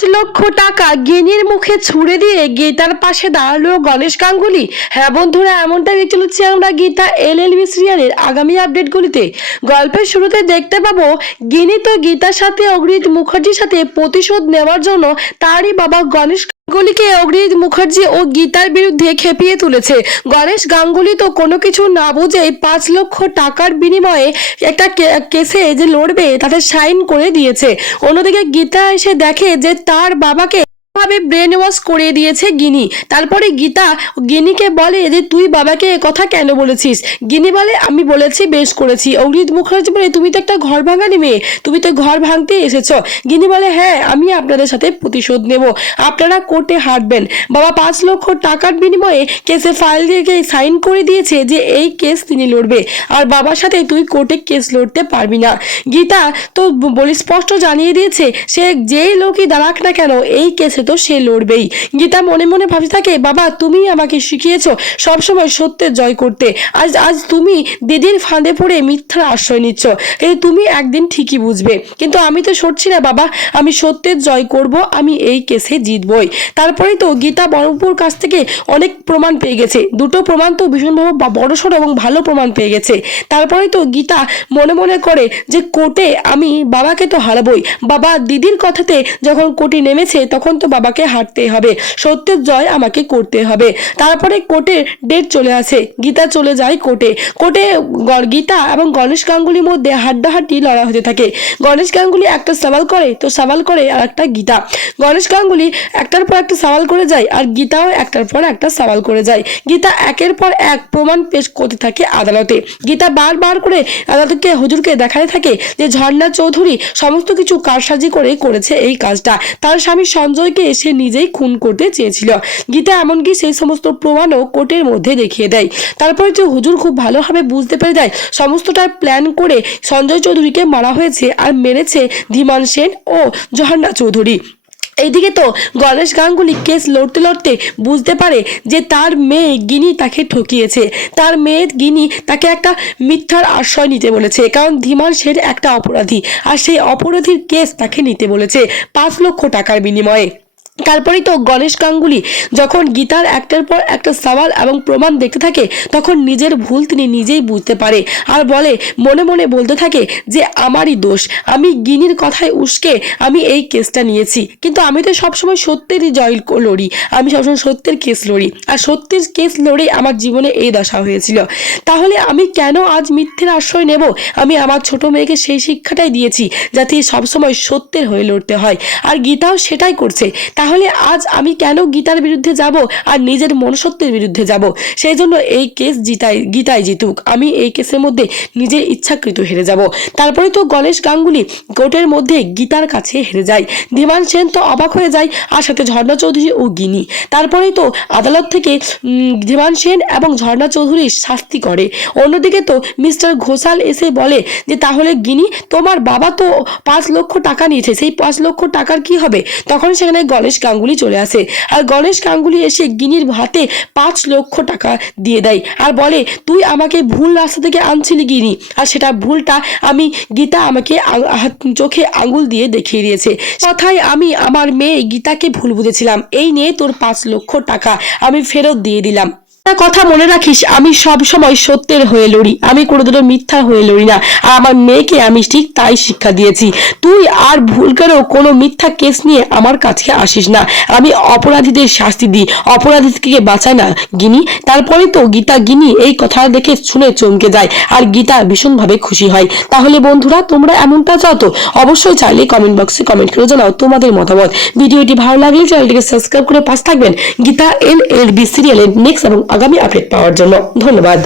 লক্ষ টাকা গিনির মুখে ছুড়ে দিয়ে গীতার পাশে দাঁড়াল গণেশ গাঙ্গুলি। হ্যাঁ বন্ধুরা, এমনটা দেখতে চলেছি আমরা গীতা এল এল সিরিয়ালের আগামী আপডেটগুলিতে। গল্পের শুরুতে দেখতে পাবো গিনি তো গীতার সাথে অগ্রিত মুখার্জির সাথে প্রতিশোধ নেওয়ার জন্য তারই বাবা গণেশ গাঙ্গুলিকে অগ্রিত মুখার্জি ও গীতার বিরুদ্ধে খেপিয়ে তুলেছে। গণেশ গাঙ্গুলি তো কোনো কিছু না বুঝেই পাঁচ লক্ষ টাকার বিনিময়ে একটা কেসে যে লড়বে তাতে সাইন করে দিয়েছে। অন্যদিকে গীতা এসে দেখে যে তার বাবাকে ভাবে ব্রেন ওয়াশ করে দিয়েছে গিনি। তারপরে গীতা, গিনিকে বলে যে তুই বাবাকে কথা কেন বলেছিস? গিনি বলে, আমি বলেছি, বেশ করেছি। অগ্রিত মুখার্জি বলে, তুমি তো একটা ঘর ভাঙানি মেয়ে, তুমি তো ঘর ভাঙতে এসেছ। গিনি বলে হ্যাঁ আমি আপনাদের সাথে প্রতিশোধ নেব। আপনারা কোর্টে হাঁটবেন। বাবা পাঁচ লক্ষ টাকার বিনিময়ে কেসে ফাইল দিয়ে সাইন করে দিয়েছে যে এই কেস তিনি লড়বে। আর বাবার সাথে তুই কোর্টে কেস লড়তে পারবি না। গীতা তো বলি, স্পষ্ট জানিয়ে দিয়েছে, সে যেই লোকই দাঁড়াক না কেন, এই কেসে তো সে লড়বেই। গীতা মনে মনে ভাবতে থাকে, বাবা, তুমি আমাকে শিখিয়েছো সবসময় সত্যের জয় করতে। আজ আজ তুমি দিদির ফাঁদে পড়ে মিথ্যার আশ্রয় নিচ্ছ। কিন্তু তুমি একদিন ঠিকই বুঝবে। কিন্তু আমি তো সরছি না, বাবা। আমি সত্যের জয় করব, আমি এই কেসে জিতবই। তারপরেই তো গীতা বড়পুর কাছ থেকে অনেক প্রমাণ পেয়ে গেছে। দুটো প্রমাণ তো ভীষণভাবে বড়সড় এবং ভালো প্রমাণ পেয়ে গেছে। তারপরেই তো গীতা মনে মনে করে যে, কোর্টে আমি বাবাকে তো হারাবই। বাবা দিদির কথাতে যখন কোর্টে নেমেছে, তখন তো বাবাকে হারতেই হবে। সত্যের জয় আমাকে করতে হবে। তারপরে কোর্টের ডেট চলে আসে। গীতা চলে যায় কোর্টে। কোর্টে গীতা এবং গণেশ গাঙ্গুলির মধ্যে হাড্ডাহাড্ডি লড়া হতে থাকে। গণেশ গাঙ্গুলি একটা সওয়াল করে, তো সওয়াল করে আর একটা গীতা। গণেশ গাঙ্গুলি একটার পর একটা সওয়াল করে যায় আর গীতাও একটার পর একটা সওয়াল করে যায়। গীতা একের পর এক প্রমাণ পেশ করতে থাকে আদালতে। গীতা বারবার করে আদালতকে, হুজুরকে দেখাতে থাকে যে ঝর্ণা চৌধুরী সমস্ত কিছু কারসাজি করে করেছে এই কাজটা। তার স্বামী সঞ্জয়কে সে নিজেই খুন করতে চেয়েছিল। গীতা এমনকি সেই সমস্ত প্রমাণও কোর্টের মধ্যে দেখিয়ে দেয়। তারপরে যে হুজুর খুব ভালোভাবে বুঝতে পেরে যায় সমস্তটা প্ল্যান করে সঞ্জয় চৌধুরীকে মারা হয়েছে আর মেরেছে ধীমান সেন ও জহান্না চৌধুরী। এইদিকে তো গণেশ গাঙ্গুলি কেস লড়তে লড়তে বুঝতে পারে যে তার মেয়ে গিনি তাকে ঠকিয়েছে। তার মেয়ে গিনি তাকে একটা মিথ্যার আশ্রয় নিতে বলেছে, কারণ ধীমান সেন একটা অপরাধী। আর সেই অপরাধীর কেস তাকে নিতে বলেছে পাঁচ লক্ষ টাকার বিনিময়ে। তারপরেই তো গণেশ গাঙ্গুলি যখন গীতার একটার পর একটা সওয়াল এবং প্রমাণ দেখতে থাকে, তখন নিজের ভুল তিনি নিজেই বুঝতে পারে আর বলে, মনে মনে বলতে থাকে যে, আমারই দোষ। আমি গিনির কথায় উস্কে আমি এই কেসটা নিয়েছি। কিন্তু আমি তো সবসময় সত্যেরই জয় লড়ি। আমি সবসময় সত্যের কেস লড়ি। আর সত্যের কেস লড়েই আমার জীবনে এই দশা হয়েছিল। তাহলে আমি কেন আজ মিথ্যের আশ্রয় নেব? আমি আমার ছোট মেয়েকে সেই শিক্ষাটাই দিয়েছি যাতে সবসময় সত্যের হয়ে লড়তে হয়। আর গীতাও সেটাই করছে। তাহলে আজ আমি কেন গীতার বিরুদ্ধে যাব আর নিজের মনসত্বের বিরুদ্ধে যাব? সেই জন্য এই কেস জিতাই, গীতাই জিতুক। আমি এই কেসের মধ্যে নিজের ইচ্ছাকৃত হেরে যাব। তারপরে তো গণেশ গাঙ্গুলি কোর্টের মধ্যে গীতার কাছে হেরে যায়। ধীমান সেন তো অবাক হয়ে যায়, আর সাথে ঝর্ণা চৌধুরী ও গিনি। তারপরেই তো আদালত থেকে ধীমান সেন এবং ঝর্ণা চৌধুরীর শাস্তি করে। অন্যদিকে তো মিস্টার ঘোষাল এসে বলে যে, তাহলে গিনি, তোমার বাবা তো পাঁচ লক্ষ টাকা নিয়েছে। সেই পাঁচ লক্ষ টাকার কি হবে? তখন সেখানে গণেশ গাঙ্গুলি চলে আসে। আর গণেশ গাঙ্গুলি এসে গিনির হাতে পাঁচ লক্ষ টাকা দিয়ে দেয় আর বলে, তুই আমাকে ভুল রাস্তা থেকে আনছিলি গিনি। আর সেটা ভুলটা আমি গীতা আমাকে চোখে আঙুল দিয়ে দেখিয়ে দিয়েছে। কথায় আমি আমার মেয়ে গীতাকে ভুল বুঝেছিলাম। এই নিয়ে তোর পাঁচ লক্ষ টাকা আমি ফেরত দিয়ে দিলাম। একটা কথা মনে রাখিস, আমি সব সময় সত্যের হয়ে লড়ি। আমি কোনোদিনও মিথ্যা হয়ে লড়ি না। আর আমার মেয়েকে আমি ঠিক তাই শিক্ষা দিয়েছি। তুই আর ভুল করেও কোনো মিথ্যা কেস নিয়ে আমার কাছে আসিস না। আমি অপরাধীদের শাস্তি দিই অপরাধীকে বাঁচাই না। গিনি, তারপরে তো গীতা গিনি এই কথা দেখে শুনে চমকে যায়। আর গীতা ভীষণভাবে খুশি হয়। তাহলে বন্ধুরা, তোমরা এমনটা চাও তো? অবশ্যই চাইলে কমেন্ট বক্সে কমেন্ট করে জানাও তোমাদের মতামত। ভিডিওটি ভালো লাগলে চ্যানেলটিকে সাবস্ক্রাইব করে পাশ থাকবেন। গীতা এল এল বি সিরিয়ালের নেক্সট এবং আগামী আপডেট পাওয়ার জন্য ধন্যবাদ।